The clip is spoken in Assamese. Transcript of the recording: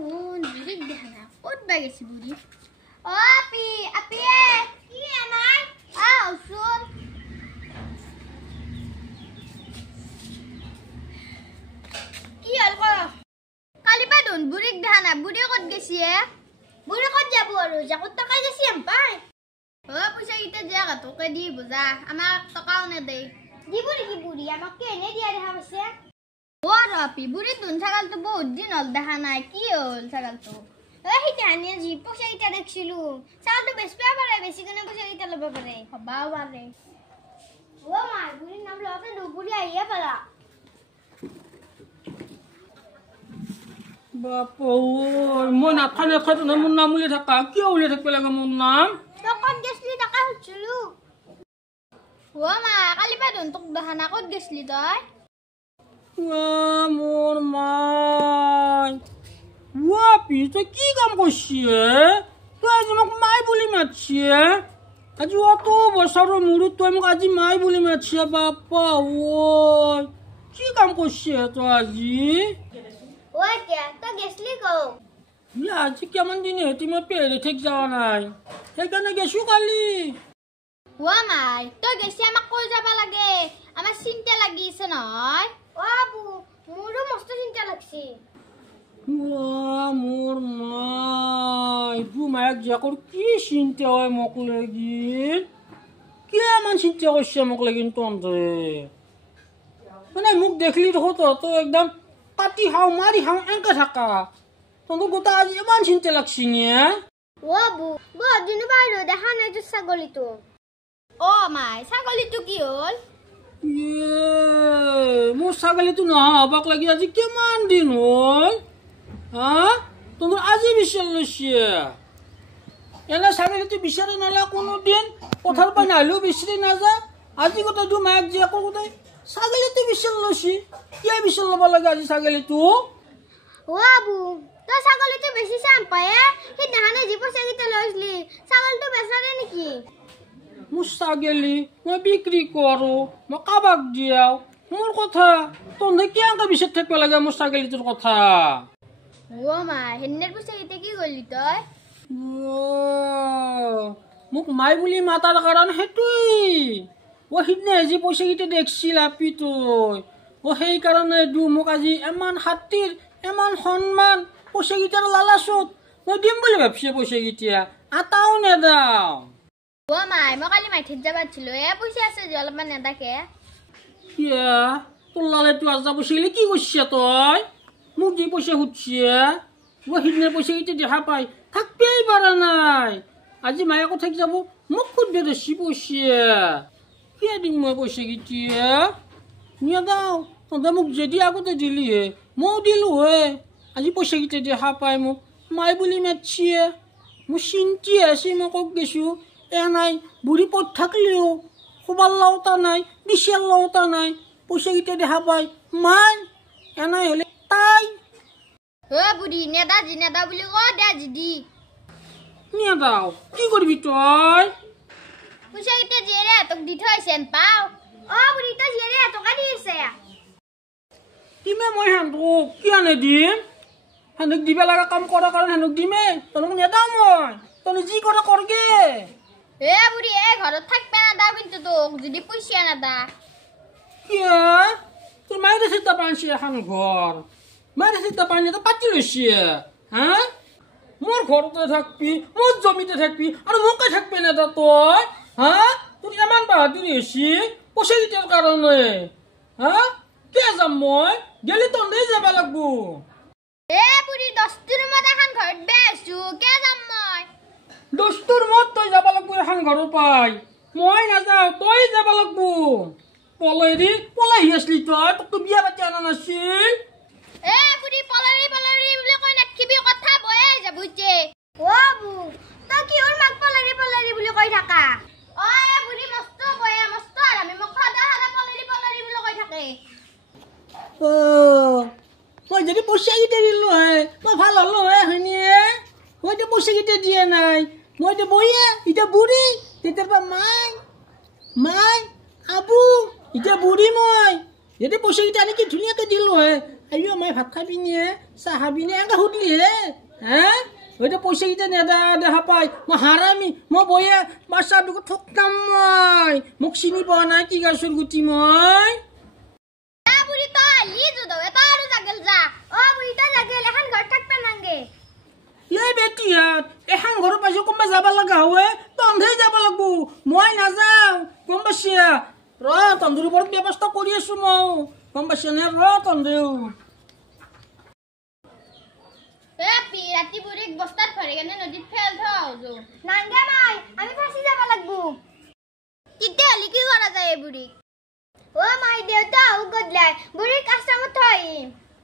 Tahun burik dah nak. Kot bagi si buri. Oh api, api Iya nai. Usun. Iya ko. Kali pa dun burik dah nak. Buri kot gesi Buri kot jabu aru. Jakut tak aja siampai. Pusa kita jaga tu ke di buza. Amak tokau na deh. Di buri amak kene dia ada habisnya. Api buri dun sagal tu बहुत दिन हल দেখা নাই কি হল sagal tu হিতে আনিয়া জি পয়সা ইটা দেখছিলু সাগাল তো বেশ পারে বেশি কেন পয়সা ইটা লবে পারে হবাও পারে ও মা বুড়ি নাম লতে ডুবুরি আইয়া পালা বাপো মই নাথানে খাতো না মুন নাম উলি থাকা কি উলি থাকবে লাগে মুন নাম তখন গেছলি টাকা হচ্ছিলু ও মা কালি পাদন তোক দেখা না কত গেছলি তই মোর মাই ওয়াপি তুই কি কাম করছিস তুই আজ আমাকে মাই বলি মারছিস আজ অত বছরের মুরুত তুই আমাকে আজ মাই বলি মারছিস বাপ্পা ওই কি কাম করছিস তুই আজি ওই কে তো গেছলি কো আজ কেমন দিনে তুমি পেরে ঠিক যাওয়া নাই সেইখানে গেছো কালি ও মাই তো গেছি আমাক কই যাবা লাগে আমার চিন্তা লাগিছে নহয় বাবু মোৰো মস্ত চিন্তা লাগছে মোর মাই বুমাক যাকর কি চিন্তা হয় মোক লাগিন কেমন চিন্তা করছে মোক লাগিন তন্ত্রে মানে মোক দেখলি হতো তো একদম কাটি হাও মারি হাও এঙ্কা থাকা তন্ত্র গোটা আজ এমন চিন্তা লাগছি নিয়ে বাবু বহুত দিন বাইরে দেখা নাই তো ছাগলিটো ও মাই ছাগলিটো কি হল মোর ছাগলিটো না হবাক লাগি আজি কেমন দিন হল তোমরা আজি বিচার লৈছে এনে ছাগলিটো বিচারে নালা কোনো দিন পথার পাই নাইলেও বিচারি নাযা আজি গোটাই দু মায়ের যে আকৌ গোটাই ছাগলিটো বিচার লৈছে কিয় বিচার লব লাগে আজি ছাগলিটো বাবু তো ছাগলিটো বেশি চাম পায় সেই দেখানে যে পয়সা কিটা লৈছলি ছাগলটো বেচারে নাকি মোর ছাগলি মই বিক্রি করো মই কাবাক দিয়াও মোর কথা তোমরা কেঙ্কা বিচার থাকবে লাগে মোর ছাগলিটোর কথা ও মা হেন্নের পয়সা কিটা কি করলি তই মোক মাই বুলি মাতার কারণ হেতুই ও সিদিনে যে পয়সা কিটা দেখছিল আপি তুই ও সেই কারণে দু মোক আজি এমান হাতির এমান সম্মান পয়সা কিটার লালাচত মই দিম বুলি ভাবছি পয়সা কিটা আটাও নেদাও ও মাই মই কালি মাইঠিত যাবা ছিল পয়সা আছে যে অলপমান নেদাকে ইয়া তোর লালে তুই আজ পয়সা গেলে কি করছিস তুই মোক যে পয়সা খুঁজছিস ও সিদিনে পয়সা কিটা দেখা পাই থাকবেই পারা নাই আজি মায়ে কোথায় যাব মোক খুঁজবে বেশি পয়সা কে দিম মই পয়সা কিটা নিয়ে দাও তহঁতে মোক যদি আগতে দিলি হে ময়ো দিলো হে আজি পয়সা কিটা দেখা পাই মোক মাই বুলি মাতছিয়ে মোৰ চিন্তি আছে মই কক গেছো নাই বুড়ি পথ থাকলেও খোবার লাওতা নাই বিশাল লাওতা নাই পয়সা কিটা দেখা পাই মাই এনাই হলে তাই বুড়ি নেদা জি নেদা বুলি ক দে জি দি নিয়ে দাও কি করবি তুই পয়সা কিটা জিরে তোক দি থৈছেন পাও বুড়ি তো জিরে তোকা দিছে দিমে মই হেন্দুক কি আনে দিম হেন্দুক দিবে লাগা কাম করার কারণে হেন্দুক দিমে তনক নেদাও মই তনে যি করে করগে বুড়ি ঘরত থাকবে না দা কিন্তু তোক যদি পয়সা না দা কিয়া তোর মায়ের চিন্তা পানছি এখন ঘর মায়ের চিন্তা পানি তো পাতি লৈছে হ্যাঁ মোর ঘরতে থাকবি মোর জমিতে থাকবি আর মোকে থাকবে না তা তুই হ্যাঁ তুই এমন বাহাদুরি হয়েছি পয়সা দিতের কারণে হ্যাঁ কে যাম মই গেলি তো নেই যাবা লাগবো বুড়ি 10 দিন মত এখন ঘর বেসু কে যাম মই দস্তুর মত তই যাবা লাগবো এখন ঘর পাই মই নাযাও তই যাবা লাগবো পলাই আসলি তই তোক তো বিয়া পাতি আনা নাছিল বুড়ি পলারি বলে কই নাকিবি কথা বয়ে যাবুতে বু তো কি ওর মাক পলারি বলে কই থাকা বুড়ি মস্ত বয়ে মস্ত আর আমি মোক খাদা পলারি বলে কই থাকে মই যদি পয়সা কিটা দিলো হে মই ভাল হলো হে হইনিয়ে মই তো পয়সা কিটা দিয়া নাই মই তো বইয়া ইটা বুড়ি তেতার পা মাই আবু ইটা বুড়ি মই যদি পইচাকেইটা আনি কি ধুনীয়াকৈ দিলোঁ হে আইও মই ভাত খাবি নে চাহ খাবি নে এনেকৈ সুধিলে হে হয়তো পইচাকেইটা নেদা দেখা পাই মই হাৰামি মই বয়ে বাচ্চা দুখত ঠকতাম মই মোক চিনি পোৱা নাই কি গাছৰ গুটি মই বুঢ়ী তই লি যুদৱে তই আৰু জাগেল যা বুঢ়ী তই জাগেল এখন ঘৰ থাকবা নাংগে এই বেটিয়াত এখন ঘৰৰ পাছত কোনোবা যাব লগা হয় তন্ধেই যাব লাগব মই নাযাওঁ গম পাইছা ৰ তন্ধুৰ ওপৰত ব্যৱস্থা কৰি আছো মই গম পাইছা নে ৰ তন্ধেও ৰাতি বুঢ়ীক বস্তাত ভৰাই কেনে নদীত ফেল থওঁ নাংগে মই আমি ফাঁচি যাব লাগব তেতিয়াহ'লে কি কৰা যায় এই বুঢ়ীক মাই দেউতা গদলাই বুঢ়ীক আশ্ৰমত থৈ আহিম